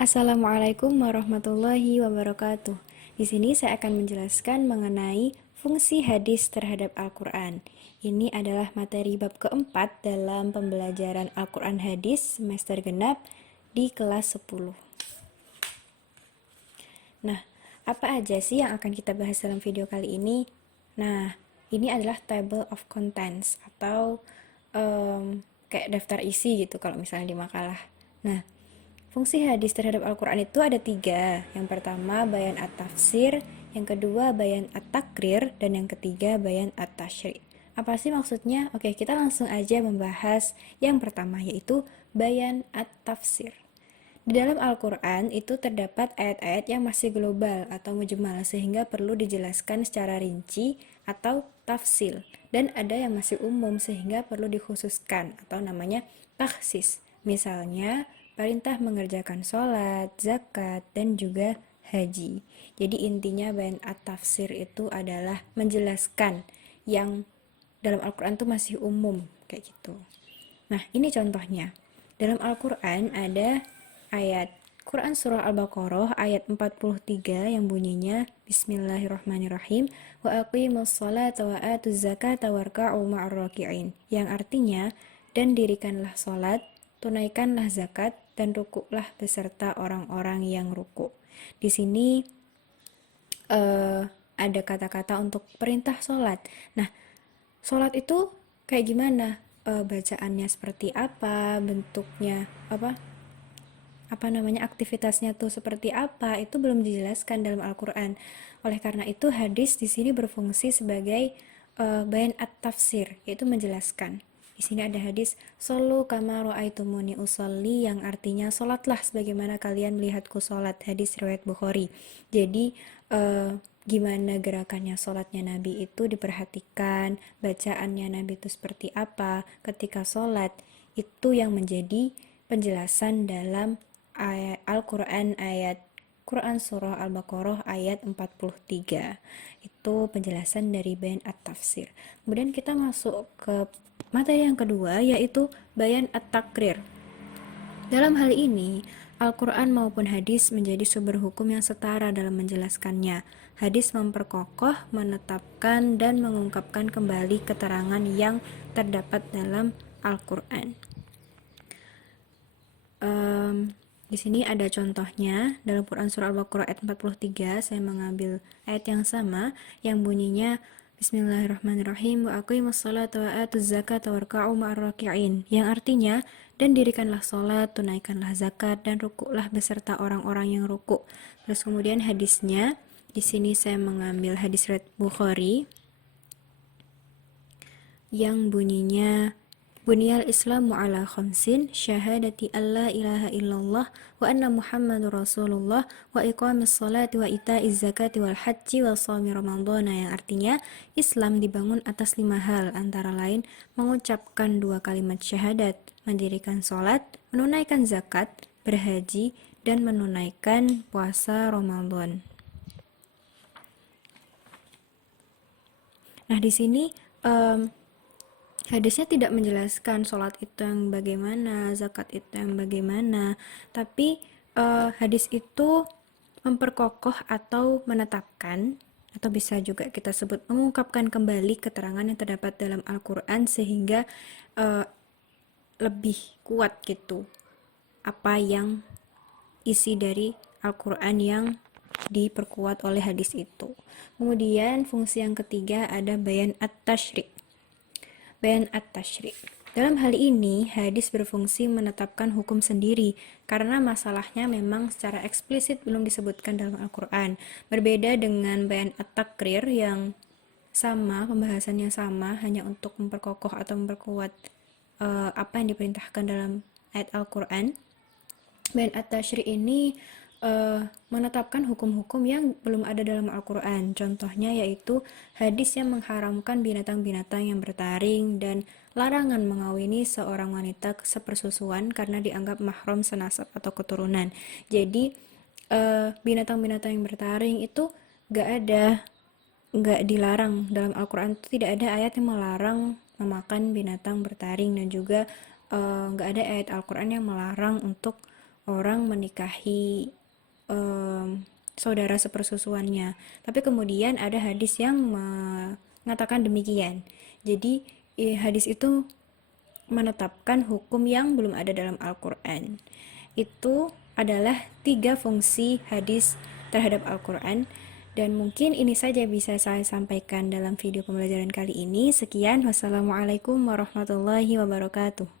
Assalamualaikum warahmatullahi wabarakatuh. Di sini saya akan menjelaskan mengenai fungsi hadis terhadap Al-Quran. Ini adalah materi bab keempat dalam pembelajaran Al-Quran hadis semester genap di kelas 10. Nah, apa aja sih yang akan kita bahas dalam video kali ini? Nah, ini adalah table of contents atau kayak daftar isi gitu kalau misalnya di makalah. Nah, fungsi hadis terhadap Al-Quran itu ada 3. Yang pertama, bayan at-tafsir, yang kedua, bayan at-takrir, dan yang ketiga, bayan at-tashri'. Apa sih maksudnya? Oke, kita langsung aja membahas yang pertama, yaitu bayan at-tafsir. Di dalam Al-Quran itu terdapat ayat-ayat yang masih global atau mujmal sehingga perlu dijelaskan secara rinci atau tafsil, dan ada yang masih umum sehingga perlu dikhususkan atau namanya takhsis. Misalnya perintah mengerjakan sholat, zakat, dan juga haji. Jadi intinya bayan at-tafsir itu adalah menjelaskan yang dalam Al-Quran itu masih umum kayak gitu. Nah, ini contohnya. Dalam Al-Quran ada ayat Quran Surah Al-Baqarah ayat 43 yang bunyinya Bismillahirrahmanirrahim wa aqimus sholata wa atuz zakata warka'u ma'ar raki'in, yang artinya, dan dirikanlah sholat, tunaikanlah zakat, dan rukuklah beserta orang-orang yang rukuk. Di sini ada kata-kata untuk perintah sholat. Nah, sholat itu kayak gimana? Bacaannya seperti apa? Bentuknya apa namanya, aktivitasnya tuh seperti apa, itu belum dijelaskan dalam Al-Quran. Oleh karena itu hadis di sini berfungsi sebagai bayan at-tafsir, yaitu menjelaskan. Di sini ada hadis shollu kama ra'aitumuni usolli, yang artinya sholatlah sebagaimana kalian melihatku sholat, hadis riwayat Bukhari. Jadi gimana gerakannya sholatnya Nabi itu diperhatikan, bacaannya Nabi itu seperti apa ketika sholat, itu yang menjadi penjelasan dalam ayat Al-Quran, ayat Quran Surah Al-Baqarah ayat 43. Itu penjelasan dari bayan at-tafsir. Kemudian kita masuk ke materi yang kedua, yaitu bayan at-takrir. Dalam hal ini, Al-Quran maupun hadis menjadi sumber hukum yang setara dalam menjelaskannya. Hadis memperkokoh, menetapkan, dan mengungkapkan kembali keterangan yang terdapat dalam Al-Quran. Di sini ada contohnya dalam Quran Surah Al-Baqarah ayat 43. Saya mengambil ayat yang sama yang bunyinya Bismillahirrahmanirrahim wa aqimus sholata wa atuz zakata warka'u ma'ar raki'in, yang artinya, dan dirikanlah sholat, tunaikanlah zakat, dan rukuklah beserta orang-orang yang rukuk. Terus kemudian hadisnya, di sini saya mengambil hadis riwayat Bukhari yang bunyinya Buniyal Islamu ala khamsin, syahadati alla ilaha illallah wa anna Muhammadur Rasulullah wa iqamis salati wa ita'iz zakati wal haji wa shawmi ramadhana, yang artinya Islam dibangun atas 5 hal, antara lain mengucapkan 2 kalimat syahadat, mendirikan salat, menunaikan zakat, berhaji, dan menunaikan puasa Ramadan. Nah, di sini hadisnya tidak menjelaskan sholat itu yang bagaimana, zakat itu yang bagaimana, tapi hadis itu memperkokoh atau menetapkan, atau bisa juga kita sebut mengungkapkan kembali keterangan yang terdapat dalam Al-Quran sehingga lebih kuat gitu apa yang isi dari Al-Quran yang diperkuat oleh hadis itu. Kemudian fungsi yang ketiga ada bayan at-tashri'. Bayan at-tashri'. Dalam hal ini, hadis berfungsi menetapkan hukum sendiri karena masalahnya memang secara eksplisit belum disebutkan dalam Al-Quran. Berbeda dengan bayan at-takrir yang sama, pembahasannya sama, hanya untuk memperkokoh atau memperkuat apa yang diperintahkan dalam ayat Al-Quran. Bayan at-tashri' ini menetapkan hukum-hukum yang belum ada dalam Al-Quran. Contohnya yaitu hadis yang mengharamkan binatang-binatang yang bertaring dan larangan mengawini seorang wanita sepersusuan karena dianggap mahram senasab atau keturunan. Jadi binatang-binatang yang bertaring itu gak dilarang dalam Al-Quran. Tidak ada ayat yang melarang memakan binatang bertaring, dan juga gak ada ayat Al-Quran yang melarang untuk orang menikahi saudara sepersusuannya. Tapi kemudian ada hadis yang mengatakan demikian. Jadi hadis itu menetapkan hukum yang belum ada dalam Al-Quran. Itu adalah 3 fungsi hadis terhadap Al-Quran. Dan mungkin ini saja bisa saya sampaikan dalam video pembelajaran kali ini. Sekian, wassalamualaikum warahmatullahi wabarakatuh.